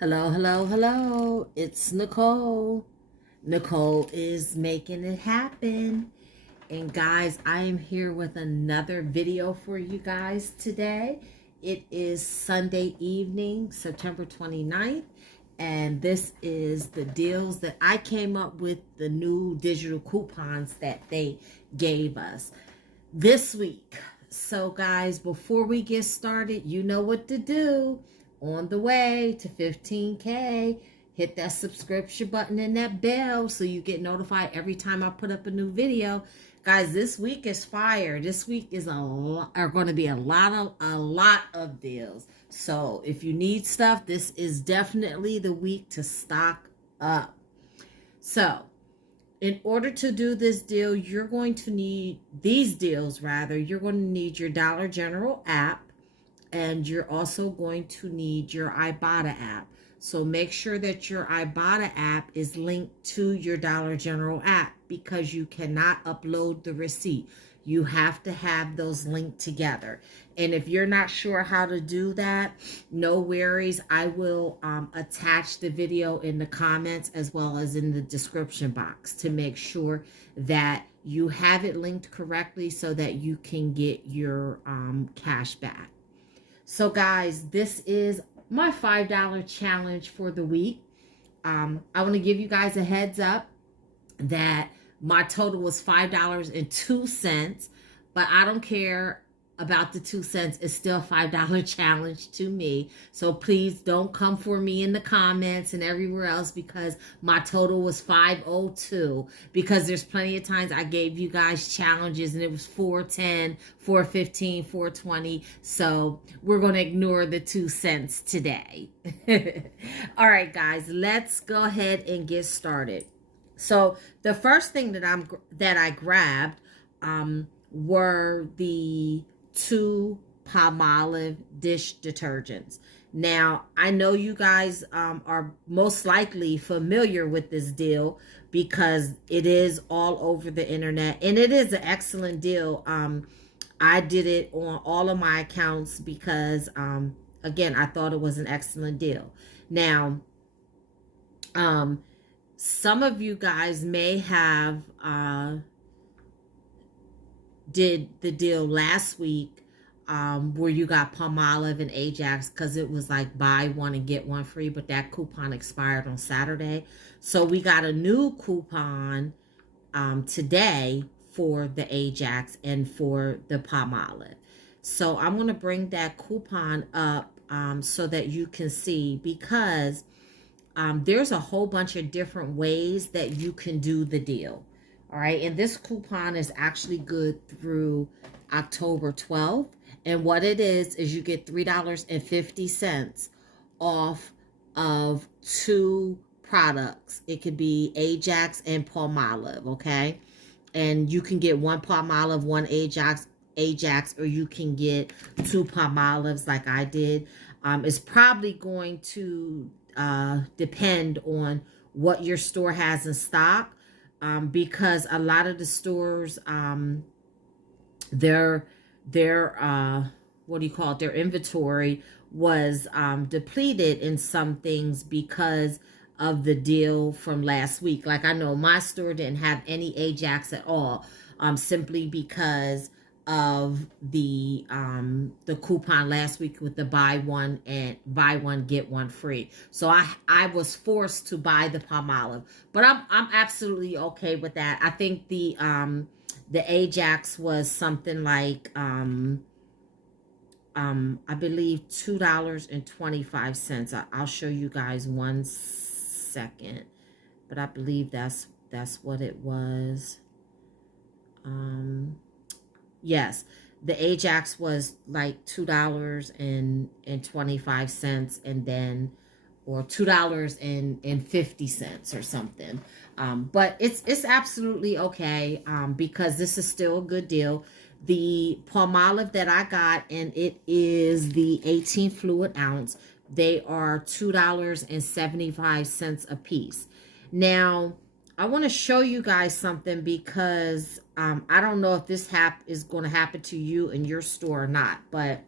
Hello, hello, hello. It's Nicole. Nicole is making it happen. And guys, I am here with another video for you guys today. It is Sunday evening, September 29th. And this is the deals that I came up with, the new digital coupons that they gave us this week. So guys, before we get started, you know what to do. On the way to 15K, hit that subscription button and that bell so you get notified every time I put up a new video. Guys, this week is fire. This week is going to be a lot of deals. So if you need stuff, this is definitely the week to stock up. So in order to do this deal, you're going to need you're going to need your Dollar General app, and you're also going to need your Ibotta app. So make sure that your Ibotta app is linked to your Dollar General app, because you cannot upload the receipt. You have to have those linked together. And if you're not sure how to do that, no worries. I will attach the video in the comments as well as in the description box to make sure that you have it linked correctly so that you can get your cash back. So guys, this is my $5 challenge for the week. I want to give you guys a heads up that my total was $5.02, but I don't care about the 2 cents. It's still a $5 challenge to me. So please don't come for me in the comments and everywhere else, because my total was 502, because there's plenty of times I gave you guys challenges and it was 410, 415, 420. So we're going to ignore the 2 cents today. All right, guys, let's go ahead and get started. So the first thing that I grabbed were the 2 Palmolive dish detergents. Now, I know you guys are most likely familiar with this deal because it is all over the internet, and it is an excellent deal. I did it on all of my accounts because, again, I thought it was an excellent deal. Now, some of you guys may have did the deal last week where you got Palmolive and Ajax, because it was like buy one and get one free, but that coupon expired on Saturday. So we got a new coupon today for the Ajax and for the Palmolive. So I'm going to bring that coupon up so that you can see, because there's a whole bunch of different ways that you can do the deal. All right. And this coupon is actually good through October 12th. And what it is you get $3.50 off of 2 products. It could be Ajax and Palmolive. Okay. And you can get 1 Palmolive, 1 Ajax, or you can get 2 Palmolives like I did. It's probably going to depend on what your store has in stock, because a lot of the stores, their their inventory was depleted in some things because of the deal from last week. Like, I know my store didn't have any Ajax at all, simply because of the coupon last week with the buy one get one free. So I was forced to buy the Palmolive, but I'm absolutely okay with that. I think the Ajax was something like I believe $2.25. I'll show you guys 1 second, but I believe that's what it was. Yes, the Ajax was like $2.25, and then, or $2.50 or something. But it's absolutely okay, because this is still a good deal. The Palmolive that I got, and it is the 18 fluid ounce, they are $2.75 a piece. Now, I want to show you guys something, because I don't know if this is going to happen to you in your store or not, but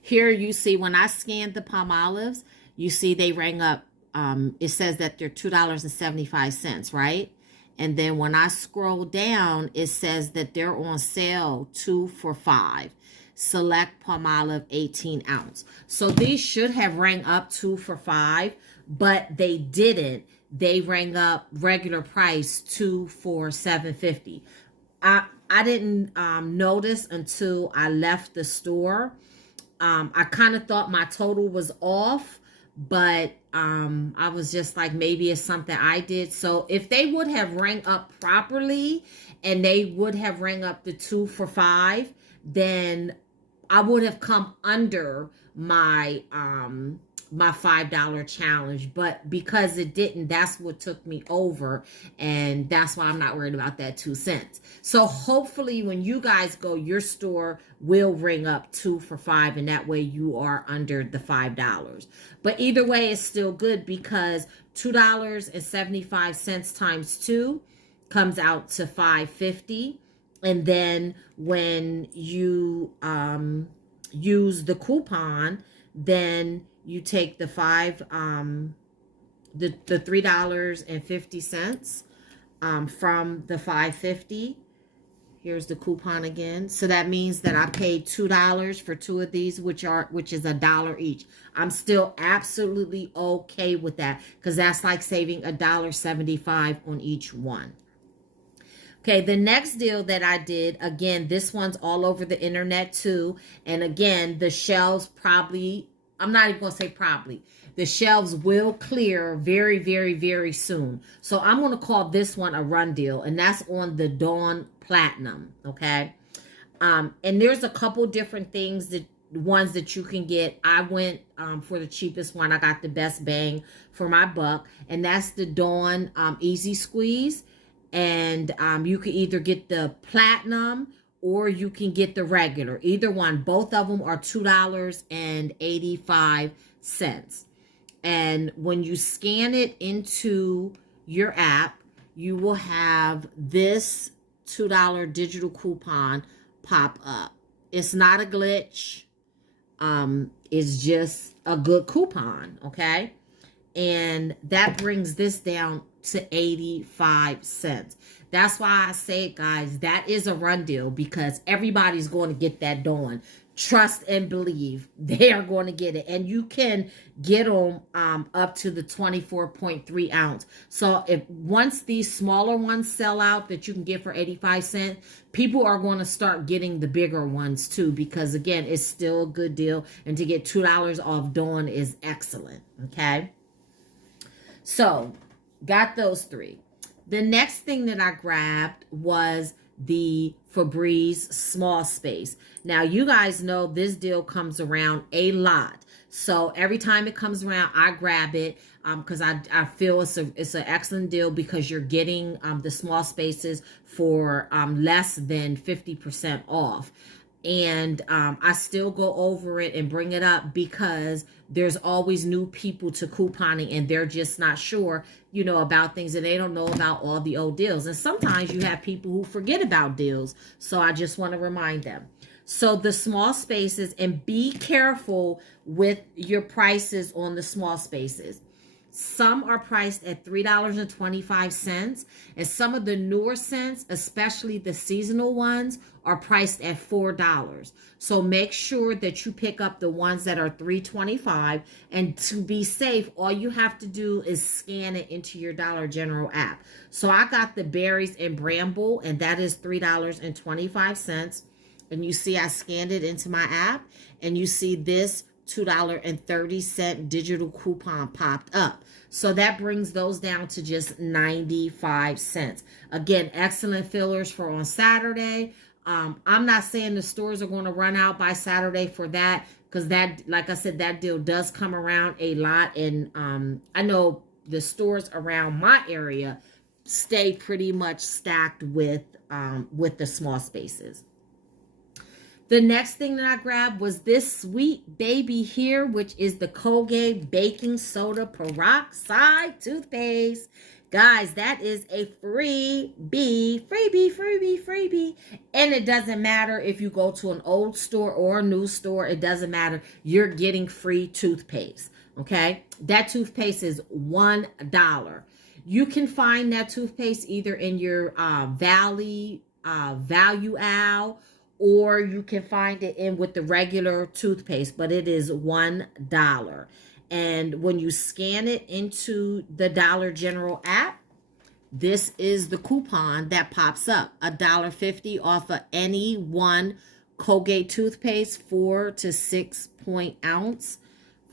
here you see when I scanned the Palmolives, you see they rang up, it says that they're $2.75, right? And then when I scroll down, it says that they're on sale 2 for $5. Select Palmolive 18 ounce. So these should have rang up 2 for $5, but they didn't. They rang up regular price 2 for $7.50. I didn't notice until I left the store. I kind of thought my total was off, but I was just like, maybe it's something I did. So if they would have rang up properly and they would have rang up the 2 for $5, then I would have come under my my $5 challenge. But because it didn't, that's what took me over, and that's why I'm not worried about that 2 cents. So hopefully when you guys go, your store will ring up 2 for $5, and that way you are under the $5. But either way, it's still good, because $2.75 times 2 comes out to $5.50. And then when you use the coupon, then you take the $3.50 from the $5.50. Here's the coupon again. So that means that I paid $2 for 2 of these, which is $1 each. I'm still absolutely okay with that, because that's like saving $1.75 on each one. Okay, the next deal that I did, again, this one's all over the internet too. And again, the shelves probably, I'm not even going to say probably, the shelves will clear very, very, very soon. So I'm going to call this one a run deal, and that's on the Dawn Platinum, okay? And there's a couple different things, that ones that you can get. I went for the cheapest one. I got the best bang for my buck, and that's the Dawn Easy Squeeze. And you can either get the platinum or you can get the regular. Either one. Both of them are $2.85. And when you scan it into your app, you will have this $2 digital coupon pop up. It's not a glitch. It's just a good coupon, okay? And that brings this down to 85 cents. That's why I say, guys, that is a run deal, because everybody's going to get that Dawn. Trust and believe they are going to get it. And you can get them up to the 24.3 ounce. So if once these smaller ones sell out that you can get for 85 cents, people are going to start getting the bigger ones too, because again, it's still a good deal. And to get $2 off Dawn is excellent. Okay. So got those 3. The next thing that I grabbed was the Febreze Small Space. Now, you guys know this deal comes around a lot. So every time it comes around, I grab it because I feel it's an excellent deal, because you're getting the small spaces for less than 50% off. And I still go over it and bring it up, because there's always new people to couponing, and they're just not sure, you know, about things, and they don't know about all the old deals. And sometimes you have people who forget about deals. So I just want to remind them. So the small spaces, and be careful with your prices on the small spaces. Some are priced at $3.25, and some of the newer scents, especially the seasonal ones, are priced at $4. So make sure that you pick up the ones that are $3.25, and to be safe, all you have to do is scan it into your Dollar General app. So I got the berries and bramble, and that is $3.25. And you see I scanned it into my app, and you see this $2.30 digital coupon popped up. So that brings those down to just 95 cents. Again, excellent fillers for on Saturday. I'm not saying the stores are going to run out by Saturday for that, because that, like I said, that deal does come around a lot. And I know the stores around my area stay pretty much stacked with the small spaces. The next thing that I grabbed was this sweet baby here, which is the Colgate Baking Soda Peroxide toothpaste. Guys, that is a freebie. And it doesn't matter if you go to an old store or a new store. It doesn't matter. You're getting free toothpaste. Okay? That toothpaste is $1. You can find that toothpaste either in your Value aisle, or you can find it in with the regular toothpaste, but it is $1. And when you scan it into the Dollar General app, this is the coupon that pops up. $1.50 off of any one Colgate toothpaste, 4 to 6 point ounce.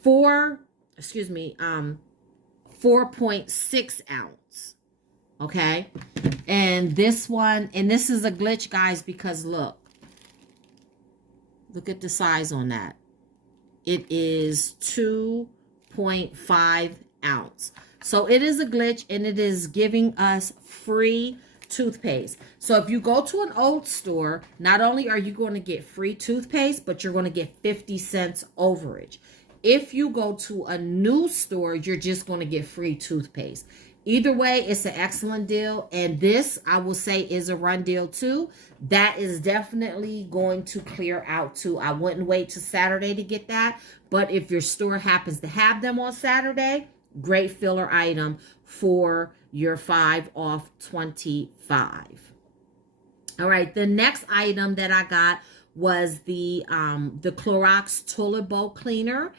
4.6 ounce. Okay. And this one, and this is a glitch, guys, because look at the size on that. It is 2.5 ounce. So it is a glitch, and it is giving us free toothpaste. So if you go to an old store, not only are you going to get free toothpaste, but you're going to get 50 cents overage. If you go to a new store, you're just going to get free toothpaste. Either way, it's an excellent deal. And this, I will say, is a run deal too. That is definitely going to clear out too. I wouldn't wait till Saturday to get that. But if your store happens to have them on Saturday, great filler item for your 5 off 25. All right, the next item that I got was the Clorox toilet bowl cleaner.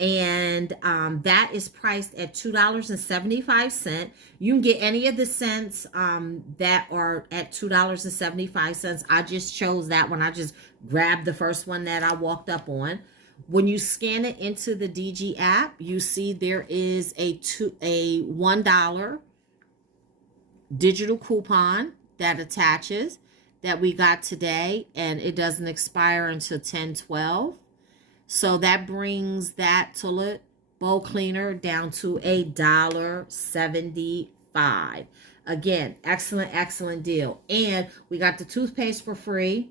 And that is priced at $2.75. You can get any of the scents that are at $2.75. I just chose that one. I just grabbed the first one that I walked up on. When you scan it into the DG app, you see there is a $1 digital coupon that attaches that we got today, and it doesn't expire until 10/12. So that brings that toilet bowl cleaner down to $1.75. Again, excellent deal. And we got the toothpaste for free,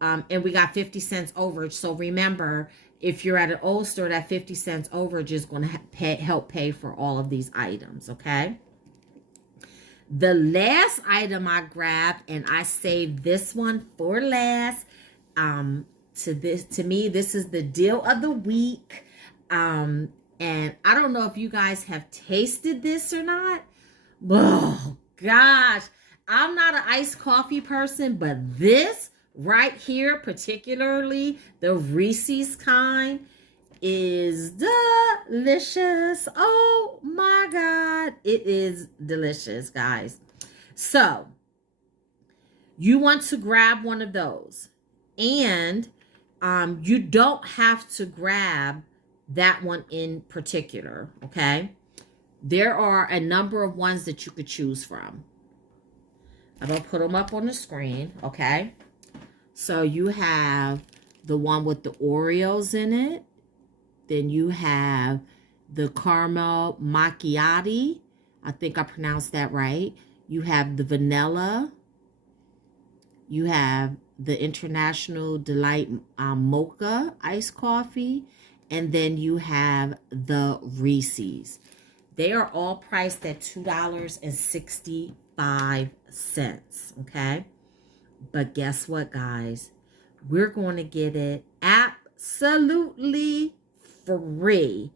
and we got 50 cents overage. So remember, if you're at an old store, that 50 cents overage is going to help pay for all of these items, okay? The last item I grabbed, and I saved this one for last, to me, this is the deal of the week. And I don't know if you guys have tasted this or not. Oh, gosh. I'm not an iced coffee person, but this right here, particularly the Reese's kind, is delicious. Oh, my God. It is delicious, guys. So, you want to grab one of those. And you don't have to grab that one in particular, okay? There are a number of ones that you could choose from. I'm going to put them up on the screen, okay? So you have the one with the Oreos in it. Then you have the caramel macchiato. I think I pronounced that right. You have the vanilla. You have the International Delight Mocha iced coffee, and then you have the Reese's. They are all priced at $2.65, okay? But guess what, guys? We're going to get it absolutely free.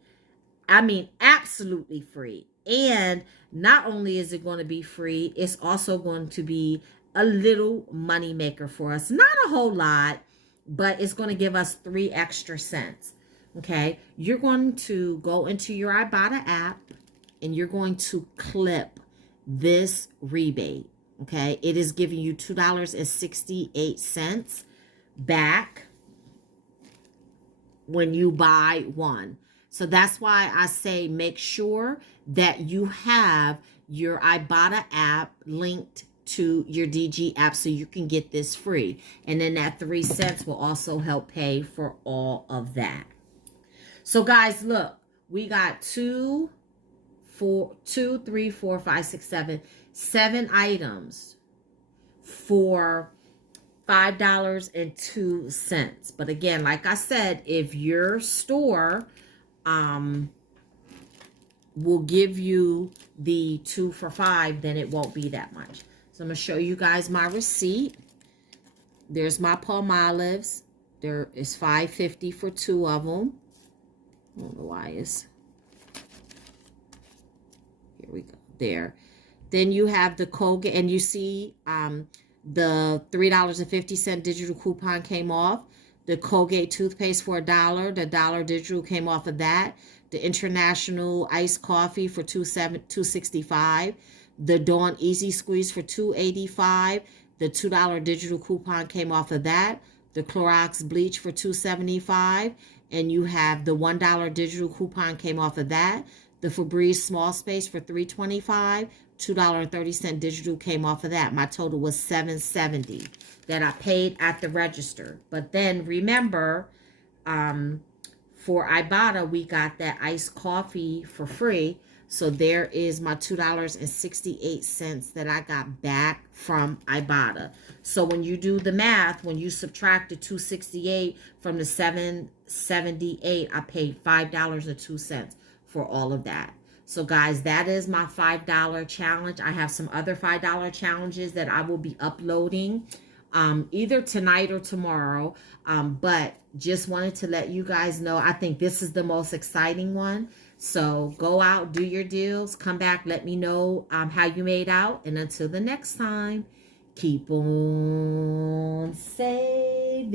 I mean, absolutely free. And not only is it going to be free, it's also going to be a little money maker for us. Not a whole lot, but it's going to give us 3 extra cents. Okay. You're going to go into your Ibotta app and you're going to clip this rebate. Okay. It is giving you $2.68 back when you buy one. So that's why I say make sure that you have your Ibotta app linked to your DG app so you can get this free. And then that 3 cents will also help pay for all of that. So guys, look, we got 7 items for $5.02. But again, like I said, if your store will give you the 2 for $5, then it won't be that much. So I'm going to show you guys my receipt. There's my Palmolives. There is $5.50 for 2 of them. I don't know why it's... Here we go. There. Then you have the Colgate, and you see the $3.50 digital coupon came off. The Colgate toothpaste for $1. The dollar digital came off of that. The International iced coffee for $2.65. The Dawn Easy Squeeze for $2.85. The $2 digital coupon came off of that. The Clorox bleach for $2.75. And you have the $1 digital coupon came off of that. The Febreze Small Space for $3.25. $2.30 digital came off of that. My total was $7.70 that I paid at the register. But then remember, for Ibotta, we got that iced coffee for free. So there is my $2.68 that I got back from Ibotta. So when you do the math, when you subtract the $2.68 from the $7.78, I paid $5.02 for all of that. So guys, that is my $5 challenge. I have some other $5 challenges that I will be uploading either tonight or tomorrow. But just wanted to let you guys know, I think this is the most exciting one. So go out, do your deals, come back, let me know how you made out. And until the next time, keep on saving.